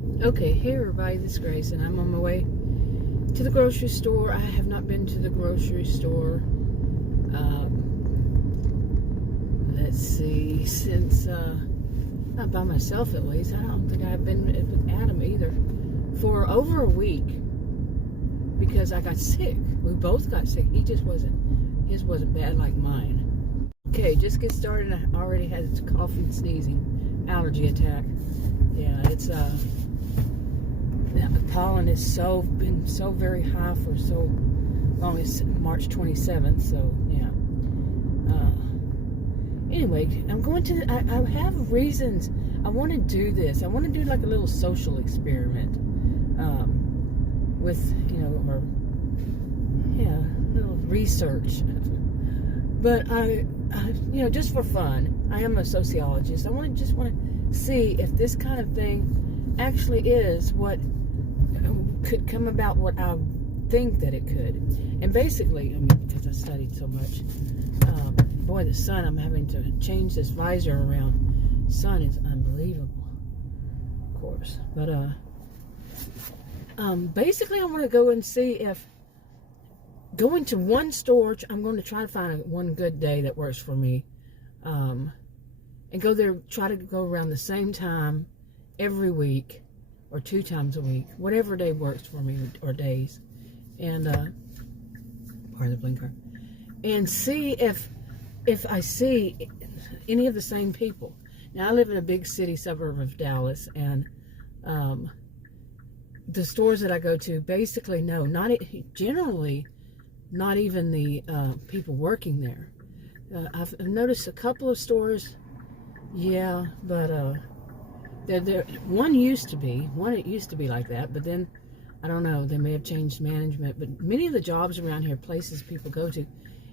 Okay, hey everybody, this is Grace, and I'm on my way to the grocery store. I have not been to the grocery store, let's see, since, not by myself at least. I don't think I've been with Adam either, for over a week, because I got sick. We both got sick. His wasn't bad like mine. Okay, just get started. I already had a coughing, sneezing, allergy attack. Yeah, it's, the pollen has been so very high for so long. It's March 27th, so yeah. Anyway, I have reasons. I want to do this. I want to do like a little social experiment with, or, yeah, little research. But just for fun. I am a sociologist. I just want to see if this kind of thing actually is what could come about, what I think that it could. And basically, because I studied so much, boy, the sun, I'm having to change this visor around. Sun is unbelievable, of course. But basically, I want to go and see if going to one store, I'm going to try to find one good day that works for me, and go there, try to go around the same time every week, or 2 times a week, whatever day works for me, or days, and pardon the blinker, and see if I see any of the same people. Now, I live in a big city suburb of Dallas, and the stores that I go to, basically, generally, not even the people working there. I've noticed a couple of stores, yeah, but one it used to be like that, but then, I don't know, they may have changed management, but many of the jobs around here, places people go to,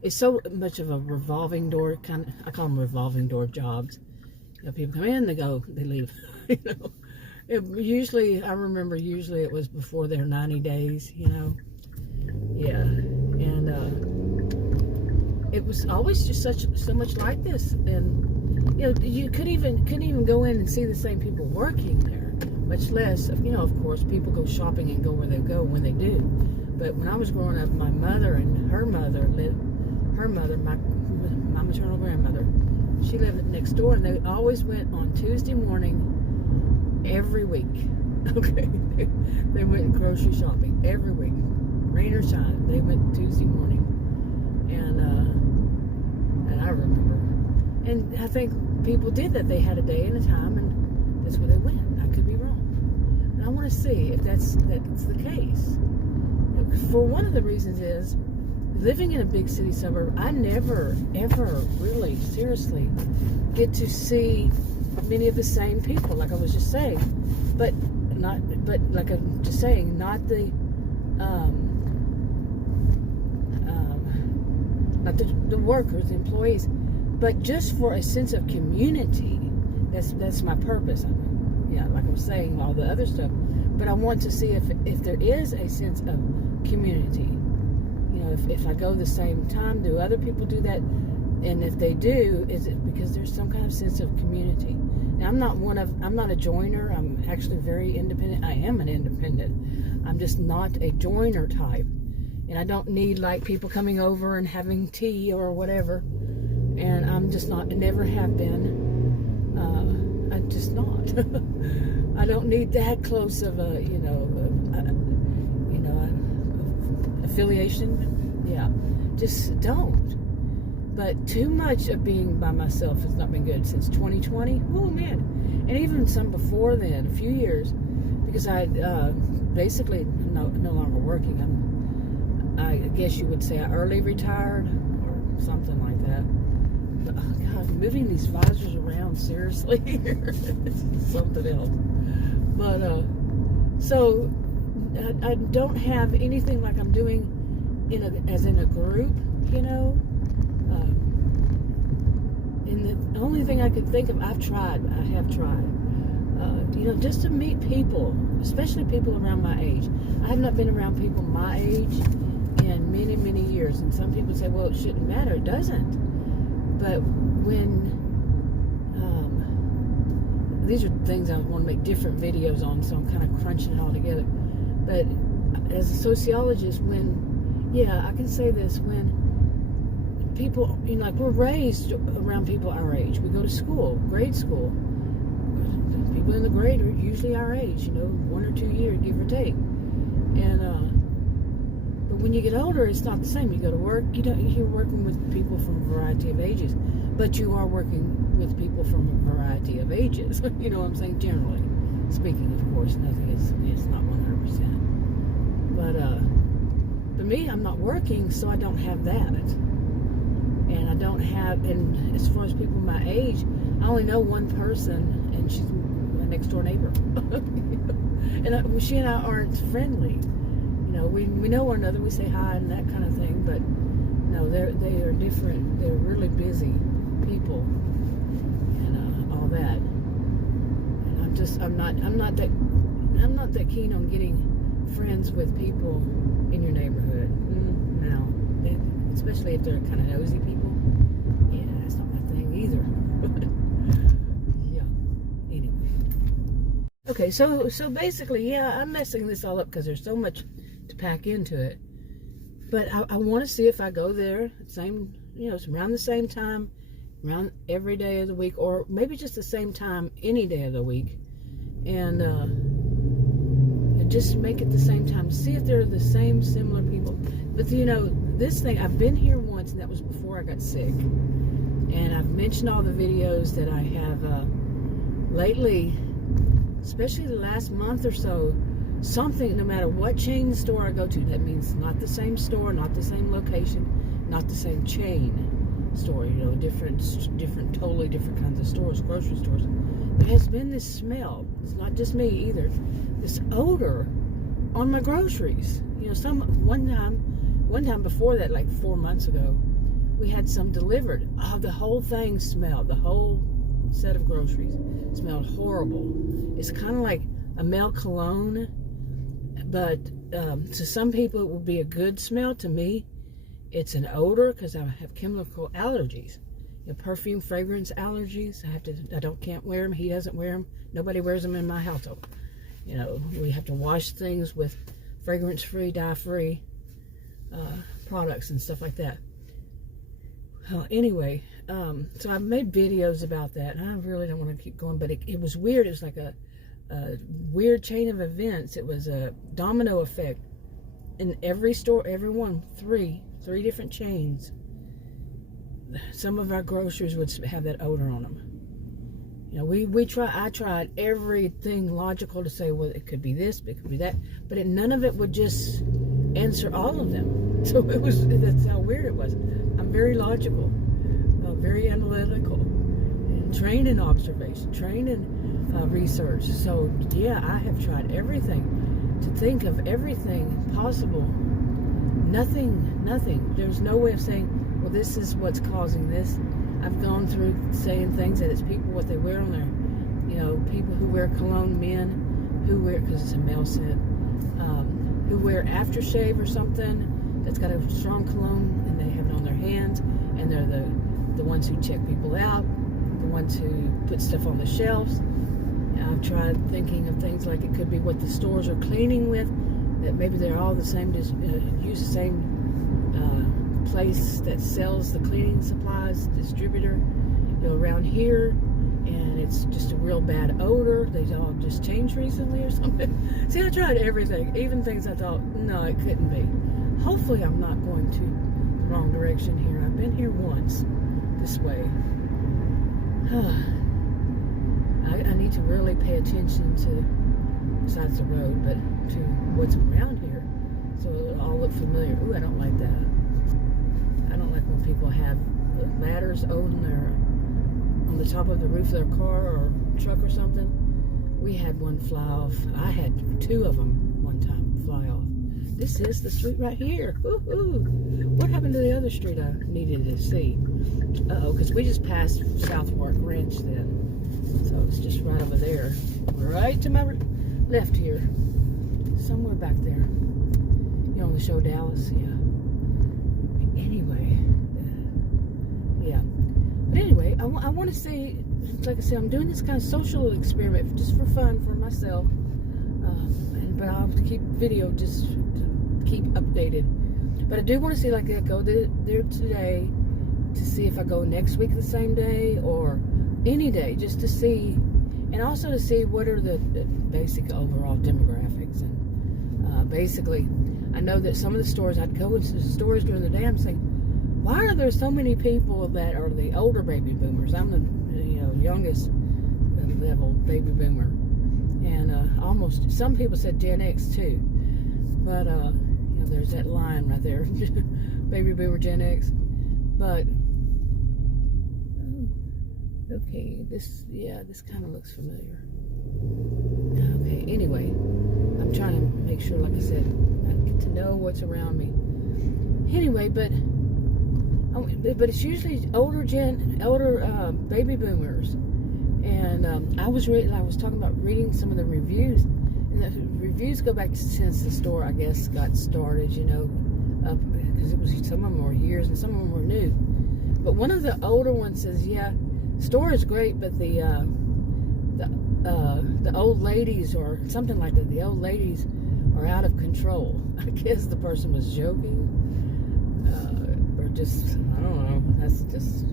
it's so much of a revolving door kind of, I call them revolving door jobs. People come in, they go, they leave. I remember usually it was before their 90 days, yeah, and it was always just so much like this, and you couldn't even go in and see the same people working there, much less, of course, people go shopping and go where they go when they do. But when I was growing up, my mother and her mother my maternal grandmother, she lived next door, and they always went on Tuesday morning every week. Okay, they went grocery shopping every week, rain or shine. They went Tuesday morning, and I remember. And I think people did that. They had a day and a time, and that's where they went. I could be wrong. And I want to see if that's the case. For one of the reasons is, living in a big city suburb, I never, ever really, seriously, get to see many of the same people, like I was just saying. But like I'm just saying, not the workers, the employees, but just for a sense of community. That's my purpose. Yeah, like I was saying, all the other stuff. But I want to see if there is a sense of community. If I go the same time, do other people do that? And if they do, is it because there's some kind of sense of community? Now, I'm not a joiner. I'm actually very independent. I am an independent. I'm just not a joiner type. And I don't need like people coming over and having tea or whatever. And I'm just not, never have been. I'm just not. I don't need that close of a, affiliation. Yeah, just don't. But too much of being by myself has not been good since 2020. Oh man, and even some before then, a few years, because I basically no longer working. I guess you would say I early retired or something like that. But, oh God, moving these visors around, seriously, it's something else. But so I don't have anything like I'm doing as in a group, and the only thing I could think of, I have tried, just to meet people, especially people around my age. I have not been around people my age in many, many years. And some people say, well, it shouldn't matter. It doesn't. But when these are things I want to make different videos on, so I'm kind of crunching it all together. But as a sociologist, I can say this, when people, like we're raised around people our age. We go to school, grade school. People in the grade are usually our age, 1 or 2 years, give or take. And but when you get older, it's not the same. You go to work, you're working with people from a variety of ages, but you are working with people from a variety of ages. You know what I'm saying? Generally speaking, of course, nothing is, it's not 100%. But me, I'm not working, so I don't have that. And I don't have, and as far as people my age, I only know one person, and she's my next door neighbor. And she and I aren't friendly. We know one another, we say hi and that kind of thing, but no, they are different. They're really busy people and all that. And I'm not that keen on getting friends with people in your neighborhood. No, especially if they're kind of nosy people. Yeah, that's not my thing either. Yeah. Anyway. Okay, so basically, I'm messing this all up because there's so much to pack into it. But I want to see if I go there it's around the same time, around every day of the week, or maybe just the same time any day of the week, and just make it the same time. See if they're the same similar people. But this thing, I've been here once, and that was before I got sick. And I've mentioned all the videos that I have lately, especially the last month or so. Something, no matter what chain store I go to, that means not the same store, not the same location, not the same chain store, different, totally different kinds of stores, grocery stores. There has been this smell, it's not just me either, this odor on my groceries. One time before that, like 4 months ago, we had some delivered. The whole thing smelled, the whole set of groceries smelled horrible. It's kind of like a male cologne, but to some people it will be a good smell. To me, it's an odor because I have chemical allergies, perfume, fragrance allergies. Can't wear them. He doesn't wear them. Nobody wears them in my household. We have to wash things with fragrance-free, dye-free products and stuff like that. Anyway, so I've made videos about that, and I really don't want to keep going, but it was weird. It was like a weird chain of events. It was a domino effect in every store, three different chains. Some of our groceries would have that odor on them. I tried everything logical to say, well, it could be this, it could be that, but none of it would just answer all of them. So that's how weird it was. I'm very logical, very analytical, and trained in observation, trained in research. So I have tried everything to think of everything possible. Nothing. There's no way of saying, well, this is what's causing this. I've gone through saying things that it's people, what they wear on their, people who wear cologne, men who wear, because it's a male scent, who wear aftershave or something that's got a strong cologne, and they have it on their hands, and they're the ones who check people out, the ones who put stuff on the shelves. I've tried thinking of things like it could be what the stores are cleaning with, that maybe they're all the same, use the same place that sells the cleaning supplies, distributor, around here, and it's just a real bad odor. They all just changed recently or something. See, I tried everything, even things I thought, no, it couldn't be. Hopefully I'm not going to the wrong direction here. I've been here once this way. I need to really pay attention to, besides the road, but to what's around here, so it'll all look familiar. Ooh, I don't like that. I don't like when people have ladders on the top of the roof of their car or truck or something. We had one fly off. I had 2 of them one time fly off. This is the street right here. Woo-hoo. What happened to the other street I needed to see? Because we just passed Southwark Ranch then. So it's just right over there. Right to my left here. Somewhere back there. On the show Dallas? Yeah. Anyway. Yeah. But anyway, I want to say like I said, I'm doing this kind of social experiment just for fun for myself. But I'll have to keep video just to keep updated. But I do want to see, like, I go there today to see if I go next week the same day or any day, just to see, and also to see what are the basic overall demographics. And basically, I know that some of the stores, I'd go into the stores during the day, I'm saying, why are there so many people that are the older baby boomers? I'm the youngest level baby boomer, and almost, some people said Gen X too, but there's that line right there, baby boomer, Gen X. But okay, this kind of looks familiar. Okay, anyway, I'm trying to make sure, like I said, I get to know what's around me. Anyway, but it's usually older baby boomers, and I was talking about reading some of the reviews, and the reviews go back to since the store, I guess, got started, because it was, some of them were years and some of them were new. But one of the older ones says, yeah, store is great, but the old ladies, or something like that, the old ladies are out of control. I guess the person was joking. Or just, I don't know, that's just,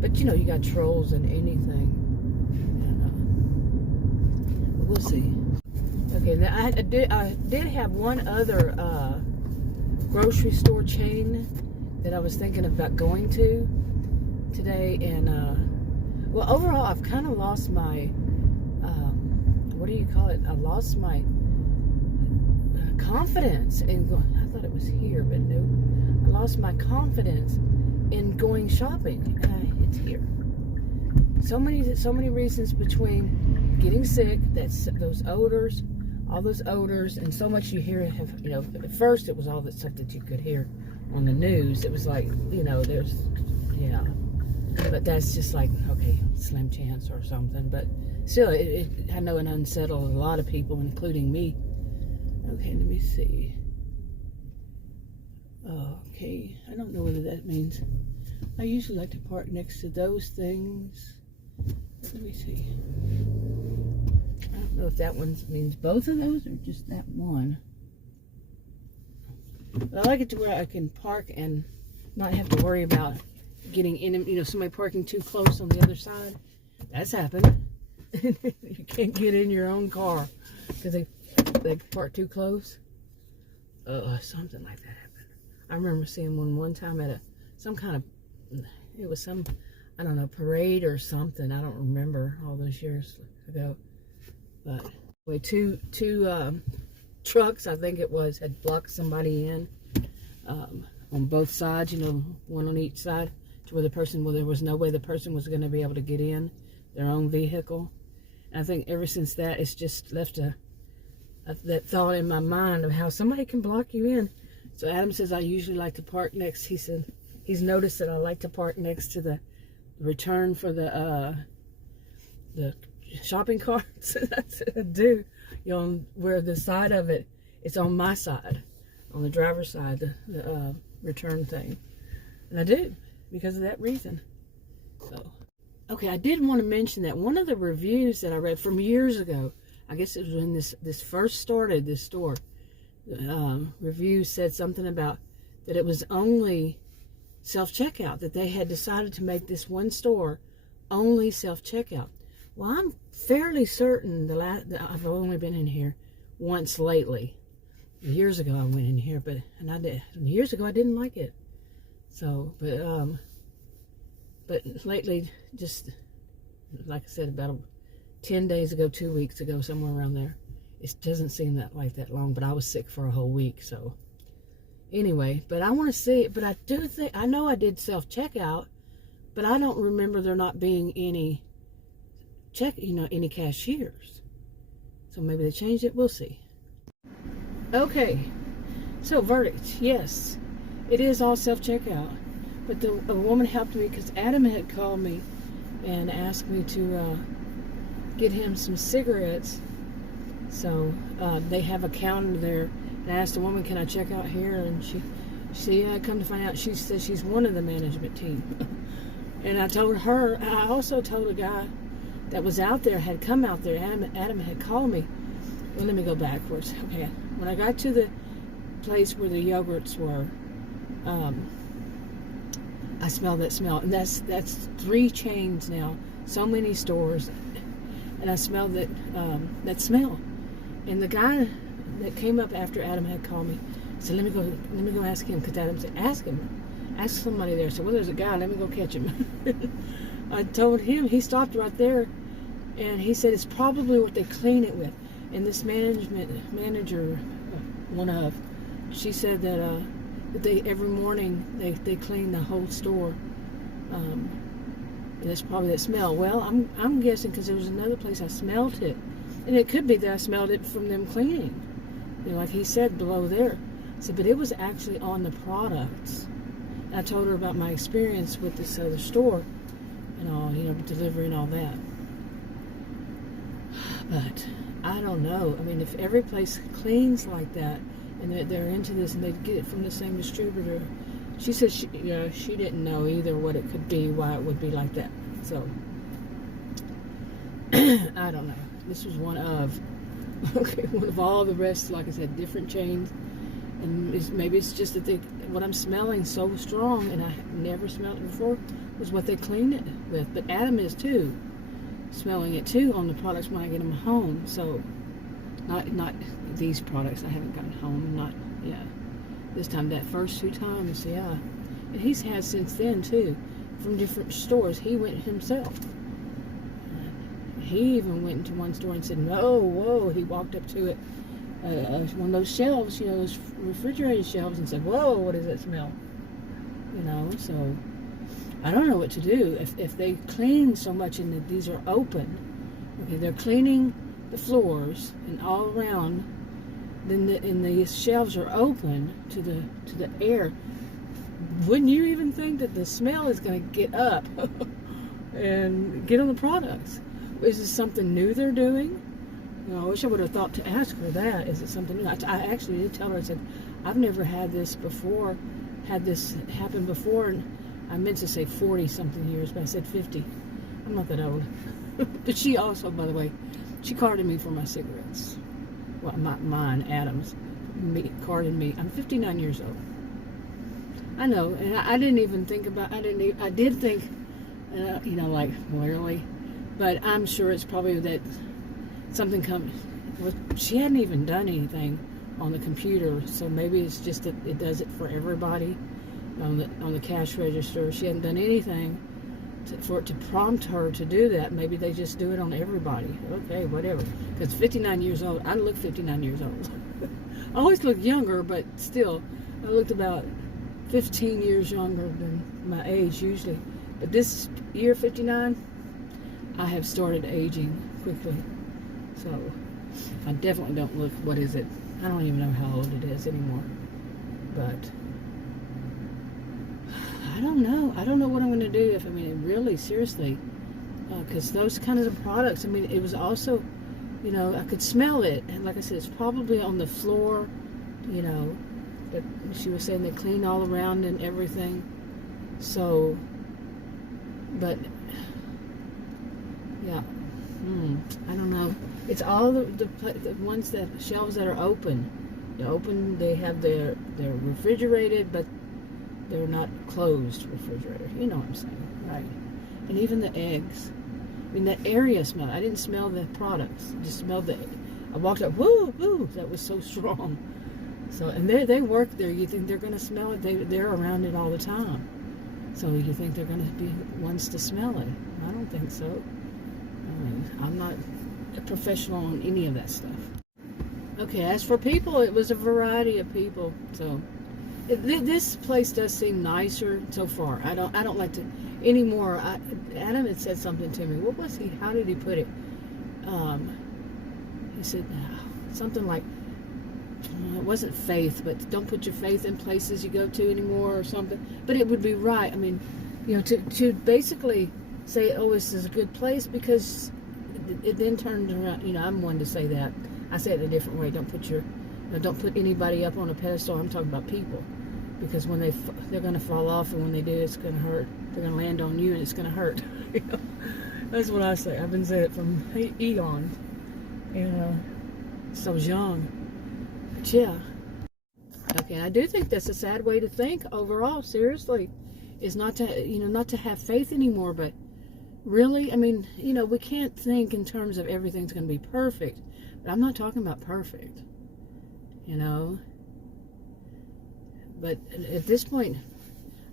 but you got trolls in anything, and we'll see. Okay, now I did have one other grocery store chain that I was thinking about going to today, and well, overall I've kind of lost my what do you call it, I lost my confidence in going. I thought it was here, but no, I lost my confidence in going shopping. It's here. So many reasons, between getting sick, those odors, all those odors, and so much you hear. At first it was all that stuff that you could hear on the news. It was like, there's, yeah, but that's just like, okay, slim chance or something. But still, I know it unsettled a lot of people, including me. Okay, let me see. Okay, I don't know whether that means, I usually like to park next to those things. Let me see. I don't know if that one means both of those or just that one. But I like it to where I can park and not have to worry about getting in, somebody parking too close on the other side. That's happened. You can't get in your own car because they park too close. Something like that happened. I remember seeing one time at some kind of, it was some, I don't know, parade or something. I don't remember, all those years ago. But anyway, two trucks, I think it was, had blocked somebody in on both sides, one on each side, to where there was no way the person was going to be able to get in their own vehicle. And I think ever since that, it's just left that thought in my mind of how somebody can block you in. So Adam says I usually like to park next. He said he's noticed that I like to park next to the return for the shopping carts. That's what I do. Where the side of it's on my side, on the driver's side, the return thing. And I do, because of that reason. So, okay, I did want to mention that one of the reviews that I read from years ago, I guess it was when this first started, this store, review said something about that it was only self-checkout, that they had decided to make this one store only self-checkout. Well, I'm fairly certain that I've only been in here once lately. Years ago I went in here, years ago I didn't like it. So, but lately, just like I said, about 10 days ago, 2 weeks ago, somewhere around there. It doesn't seem like that long, but I was sick for a whole week, so anyway. But I want to see it. But I do think, I know I did self-checkout, but I don't remember there not being any any cashiers. So maybe they changed it. We'll see. Okay, so verdict, yes, it is all self-checkout. But a woman helped me because Adam had called me and asked me to get him some cigarettes. So they have a counter there. And I asked the woman, can I check out here? And she said, yeah, come to find out, she said she's one of the management team. And I also told a guy that was out there, had come out there, Adam had called me. Well, let me go backwards. Okay, when I got to the place where the yogurts were, I smelled that smell, and that's 3 chains now, so many stores, and I smelled that smell. And the guy that came up after Adam had called me said, let me go ask him, because Adam said, ask somebody there. I said, well, there's a guy, let me go catch him. I told him, he stopped right there, and he said it's probably what they clean it with. And this manager, she said that they every morning they clean the whole store, and it's probably that smell. Well, I'm guessing, because there was another place I smelled it, and it could be that I smelled it from them cleaning, like he said below there. So, but it was actually on the products. And I told her about my experience with this other store and all, delivery and all that. But I don't know. I mean, if every place cleans like that, and they're into this, and they get it from the same distributor, she said she didn't know either what it could be, why it would be like that. So I don't know. This was one of all the rest. Like I said, different chains, and maybe it's just that what I'm smelling so strong, and I never smelled it before, was what they clean it with. But Adam is too, smelling it too on the products when I get them home. So not these products I haven't gotten home, this time. That first 2 times, and he's had since then too, from different stores. He went himself. He even went into one store and said, no, whoa, he walked up to it, one of those shelves, those refrigerated shelves, and said, whoa, what does that smell? So I don't know what to do. If they clean so much and that these are open, they're cleaning the floors and all around, then and the shelves are open to the air, wouldn't you even think that the smell is going to get up and get on the products? Is this something new they're doing? I wish I would have thought to ask her that. Is it something new? I actually did tell her, I said, I've never had this happen before, and I meant to say 40-something years, but I said 50. I'm not that old. But she also, by the way, she carded me for my cigarettes. Well, mine, Adam's, carded me. I'm 59 years old. I know, and I didn't even think about, I did think, like, really? But I'm sure it's probably that something comes. Well, she hadn't even done anything on the computer, so maybe it's just that it does it for everybody on the cash register. She hadn't done anything for it to prompt her to do that. Maybe they just do it on everybody. Okay, whatever. Because 59 years old, I look 59 years old. I always look younger, but still, I looked about 15 years younger than my age usually. But this year, 59, I have started aging quickly. So I definitely don't look, what is it? I don't even know how old it is anymore. But I don't know. I don't know what I'm going to do really, seriously. Because those kinds of products, it was also, I could smell it. And like I said, it's probably on the floor, that she was saying they clean all around and everything. So, but, yeah. I don't know. It's all the ones shelves that are open. They're open. They have they're refrigerated, but they're not closed refrigerator. You know what I'm saying, right? And even the eggs. That area smell. I didn't smell the products. I just smelled I walked up. Woo! That was so strong. So, and they work there. You think they're going to smell it? They're around it all the time. So you think they're going to be ones to smell it? I don't think so. I'm not a professional on any of that stuff. Okay, as for people, it was a variety of people. So this place does seem nicer so far. I don't like to anymore. Adam had said something to me. What was he? How did he put it? He said something like, it wasn't faith, but don't put your faith in places you go to anymore or something. But it would be right. To basically say, oh, this is a good place, because it then turns around. I'm one to say that. I say it a different way. Don't put anybody up on a pedestal. I'm talking about people, because when they're going to fall off, and when they do, it's going to hurt they're going to land on you and it's going to hurt. You know? That's what I say. I've been saying it from eons. And so I was young. But yeah. Okay, I do think that's a sad way to think overall, seriously. Is not to, not to have faith anymore, but really, I mean, we can't think in terms of everything's going to be perfect. But I'm not talking about perfect, But at this point,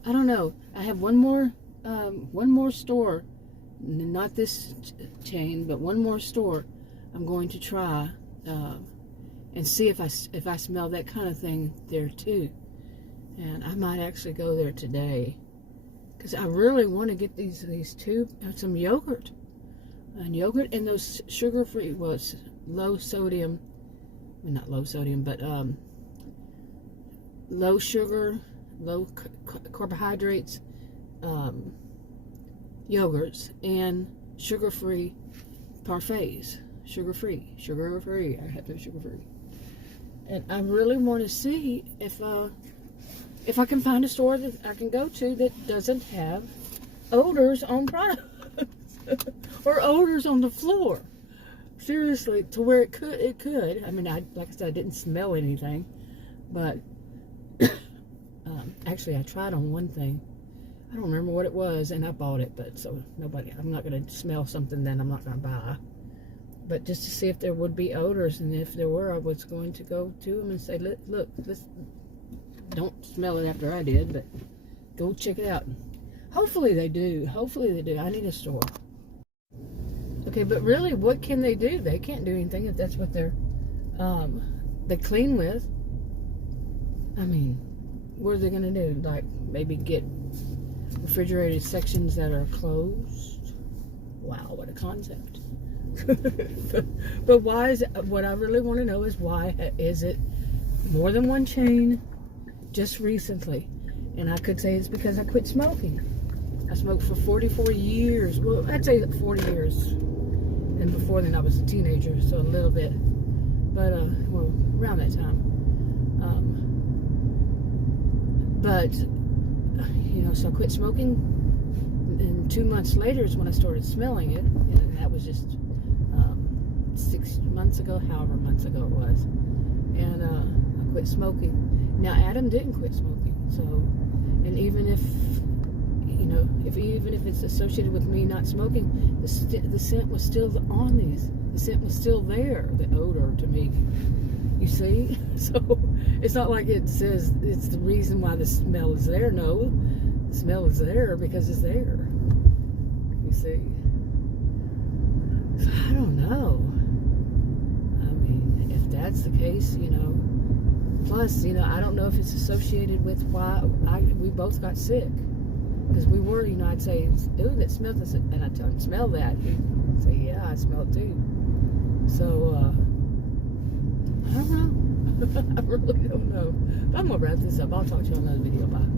I don't know. I have one more store, not this chain, but one more store I'm going to try and see if I smell that kind of thing there too. And I might actually go there today because I really want to get these two, some yogurt. And yogurt and those sugar-free, low sodium, well, not low sodium, but low sugar, low carbohydrates yogurts and sugar-free parfaits. Sugar-free. I have to have sugar-free. And I really want to see if I can find a store that I can go to that doesn't have odors on products or odors on the floor. Seriously, to where it could. I mean, like I said, I didn't smell anything, but actually, I tried on one thing. I don't remember what it was, and I bought it, but so I'm not going to smell something that I'm not going to buy. But just to see if there would be odors, and if there were, I was going to go to them and say, look, don't smell it after I did, but go check it out. Hopefully they do. I need a store. Okay, but really, what can they do? They can't do anything if that's what they clean with. I mean, what are they going to do? Like, maybe get refrigerated sections that are closed? Wow, what a concept. But why is it, what I really want to know is why is it more than one chain just recently? And I could say it's because I quit smoking. I smoked for 44 years. Well, I'd say 40 years. And before then I was a teenager, so a little bit. But, around that time. So I quit smoking. And 2 months later is when I started smelling it. And that was just 6 months ago, however months ago it was. And I quit smoking. Now, Adam didn't quit smoking. So, and even if it's associated with me not smoking, the scent was still on these. The scent was still there, the odor to me. You see? So it's not like it says it's the reason why the smell is there. No, the smell is there because it's there. You see? So I don't know. I mean, if that's the case, plus, I don't know if it's associated with why we both got sick. Because we were, I'd say, ooh, that smells, and I'd tell him, smell that. He'd say, yeah, I smell it too. So, I don't know. I really don't know. But I'm going to wrap this up. I'll talk to you on another video. Bye.